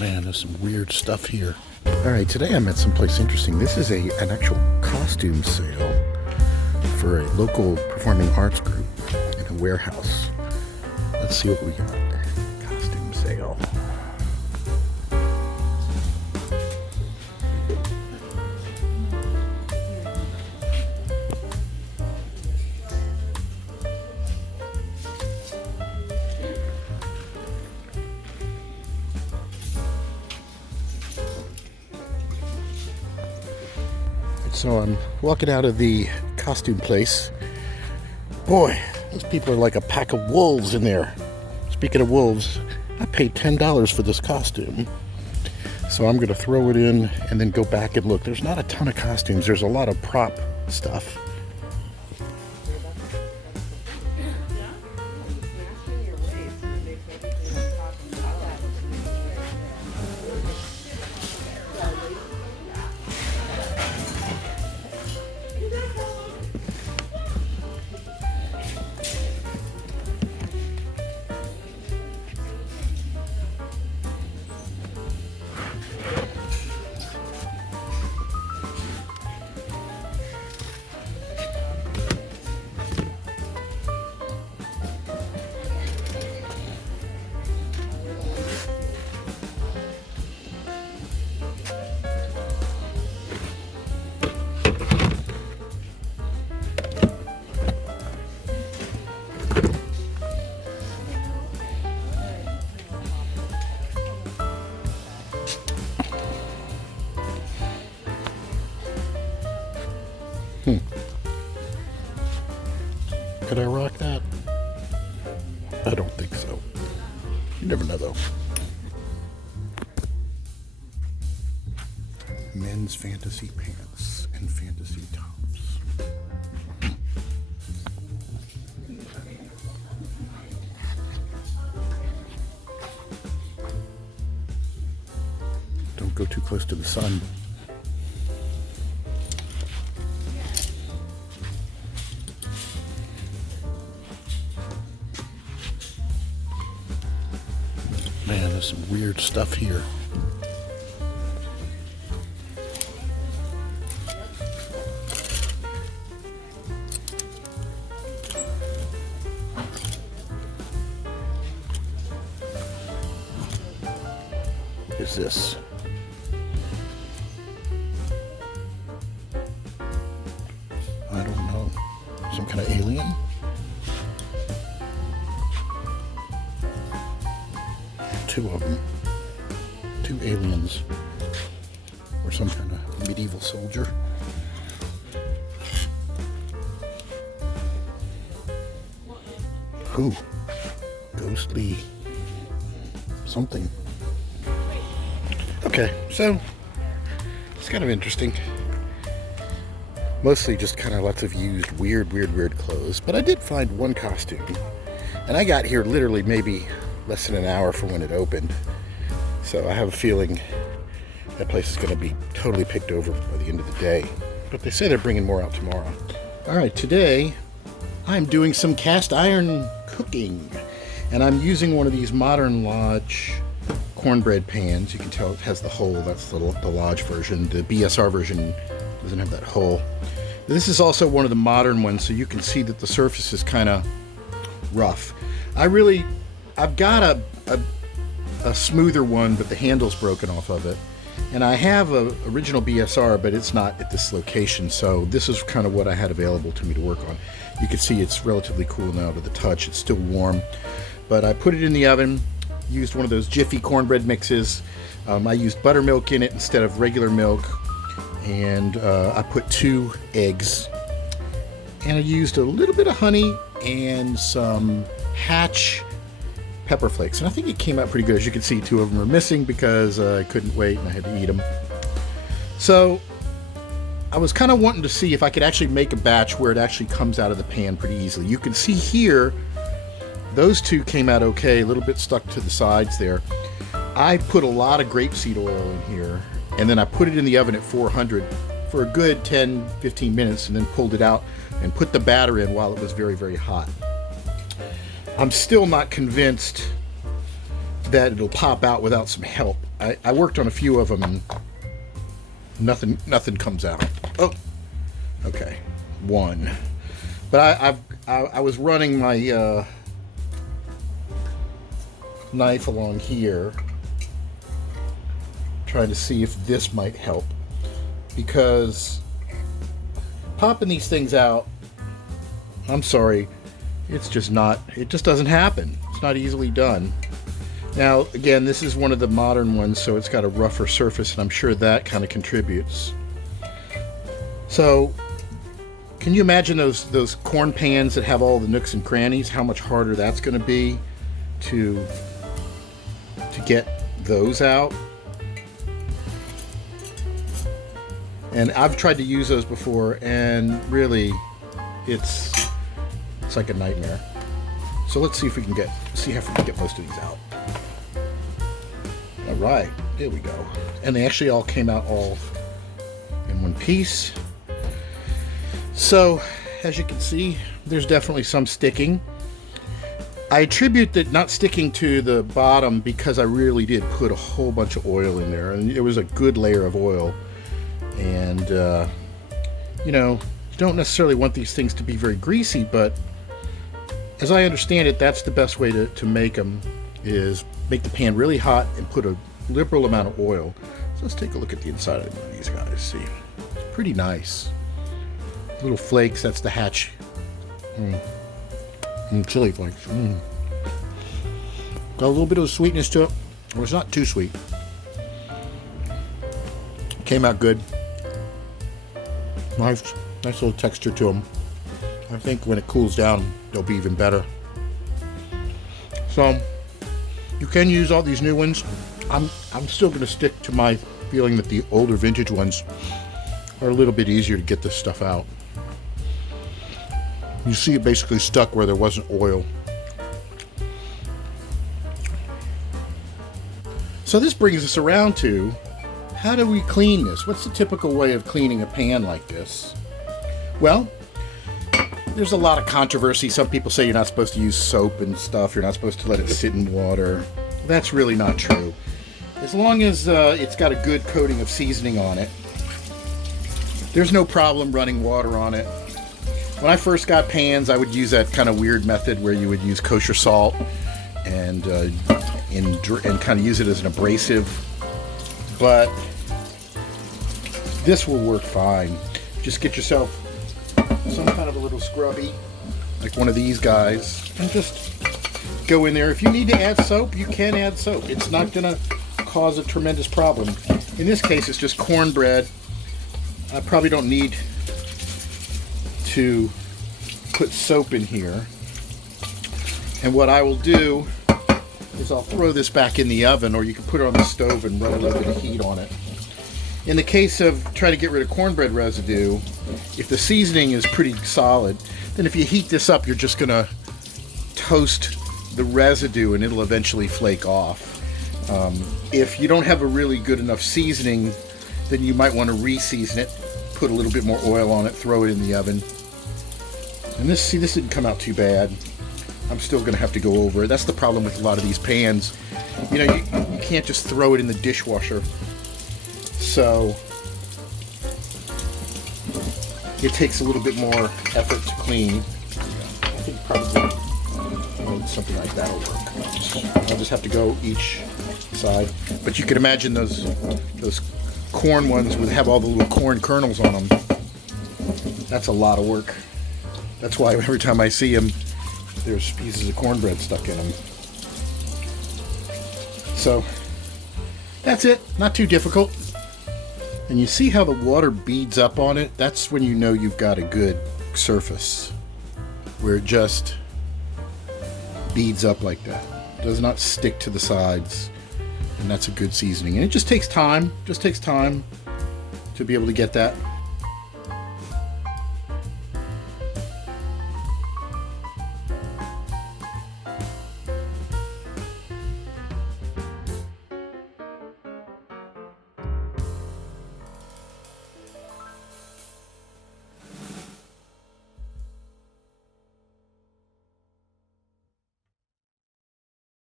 Man, there's some weird stuff here. All right, today I'm at someplace interesting. This is an actual costume sale for a local performing arts group in a warehouse. Let's see what we got. Costume sale. So I'm walking out of the costume place. Boy, those people are like a pack of wolves in there. Speaking of wolves, I paid $10 for this costume. So I'm going to throw it in and then go back and look. There's not a ton of costumes. There's a lot of prop stuff. Could I rock that? I don't think so. You never know though. Men's fantasy pants and fantasy tops. Don't go too close to the sun. Man, there's some weird stuff here. What is this? I don't know. Some kind of alien? Two of them. Two aliens. Or some kind of medieval soldier. Ooh. Ghostly something. Okay, so it's kind of interesting. Mostly just kind of lots of used weird clothes. But I did find one costume. And I got here literally maybe less than an hour from when it opened. So I have a feeling that place is going to be totally picked over by the end of the day. But they say they're bringing more out tomorrow. All right, today I'm doing some cast iron cooking. And I'm using one of these Modern Lodge cornbread pans. You can tell it has the hole. That's the Lodge version. The BSR version doesn't have that hole. This is also one of the modern ones, so you can see that the surface is kind of rough. I've got a smoother one, but the handle's broken off of it. And I have a original BSR, but it's not at this location, so this is kind of what I had available to me to work on. You can see it's relatively cool now to the touch. It's still warm. But I put it in the oven, used one of those Jiffy cornbread mixes. I used buttermilk in it instead of regular milk. And I put 2 eggs. And I used a little bit of honey and some Hatch pepper flakes, and I think it came out pretty good. As you can see, 2 of them are missing because I couldn't wait and I had to eat them. So I was kind of wanting to see if I could actually make a batch where it actually comes out of the pan pretty easily. You can see here, those 2 came out okay, a little bit stuck to the sides there. I put a lot of grapeseed oil in here, and then I put it in the oven at 400 for a good 10-15 minutes, and then pulled it out and put the batter in while it was very hot. I'm still not convinced that it'll pop out without some help. I worked on a few of them and nothing comes out. Oh, okay, one. But I was running my knife along here, trying to see if this might help, because popping these things out, I'm sorry, it's just not, it just doesn't happen. It's not easily done. Now, again, this is one of the modern ones, so it's got a rougher surface, and I'm sure that kind of contributes. So, can you imagine those corn pans that have all the nooks and crannies, how much harder that's going to be to get those out? And I've tried to use those before, and really, it's like a nightmare. So let's see if we can get most of these out. All right, there we go. And they actually all came out all in one piece. So, as you can see, there's definitely some sticking. I attribute that not sticking to the bottom because I really did put a whole bunch of oil in there, and it was a good layer of oil. And, you know, you don't necessarily want these things to be very greasy, but as I understand it, that's the best way to make them, is make the pan really hot and put a liberal amount of oil. So let's take a look at the inside of one of these guys. See, it's pretty nice. Little flakes, that's the hatch. Chili flakes. Got a little bit of sweetness to it. Well, it's not too sweet. Came out good. Nice little texture to them. I think when it cools down, they'll be even better. So, you can use all these new ones. I'm still going to stick to my feeling that the older vintage ones are a little bit easier to get this stuff out. You see it basically stuck where there wasn't oil. So this brings us around to, how do we clean this? What's the typical way of cleaning a pan like this? Well, there's a lot of controversy. Some people say you're not supposed to use soap and stuff. You're not supposed to let it sit in water. That's really not true. As long as it's got a good coating of seasoning on it, there's no problem running water on it. When I first got pans, I would use that kind of weird method where you would use kosher salt and kind of use it as an abrasive. But this will work fine. Just get yourself some kind of a little scrubby, like one of these guys, and just go in there. If you need to add soap, you can add soap. It's not going to cause a tremendous problem. In this case, it's just cornbread. I probably don't need to put soap in here. And what I will do is I'll throw this back in the oven, or you can put it on the stove and run a little bit of heat on it. In the case of trying to get rid of cornbread residue, if the seasoning is pretty solid, then if you heat this up, you're just going to toast the residue and it'll eventually flake off. If you don't have a really good enough seasoning, then you might want to re-season it, put a little bit more oil on it, throw it in the oven. And this didn't come out too bad. I'm still going to have to go over it. That's the problem with a lot of these pans. You know, you can't just throw it in the dishwasher. So it takes a little bit more effort to clean. I think probably something like that will work. I'll just have to go each side. But you can imagine those corn ones would have all the little corn kernels on them. That's a lot of work. That's why every time I see them, there's pieces of cornbread stuck in them. So that's it. Not too difficult. And you see how the water beads up on it? That's when you know you've got a good surface, where it just beads up like that. It does not stick to the sides, and that's a good seasoning. And it just takes time to be able to get that.